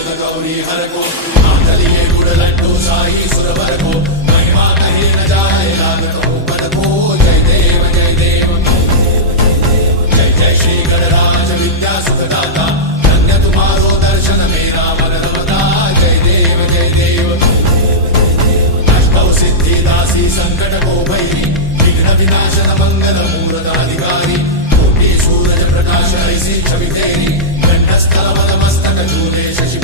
सुत गौरी हर को मातलिए गुड़ लड्डू साई सुर भर को महिमा कही न जाए लागत ऊपर को जय देव जय देव जय जय श्री गणराज विद्या सुखदाता धन्य तुम्हारो दर्शन मेरा मन रमता जय देव जय देव अष्टौ सिद्धि दासी संकट को भैरी विघ्न विनाशन मंगल मूर्त अधिकारी कोटि सूरज प्रकाश ऐसी छवि तेरी कंठस्थल मस्तक चूले शशि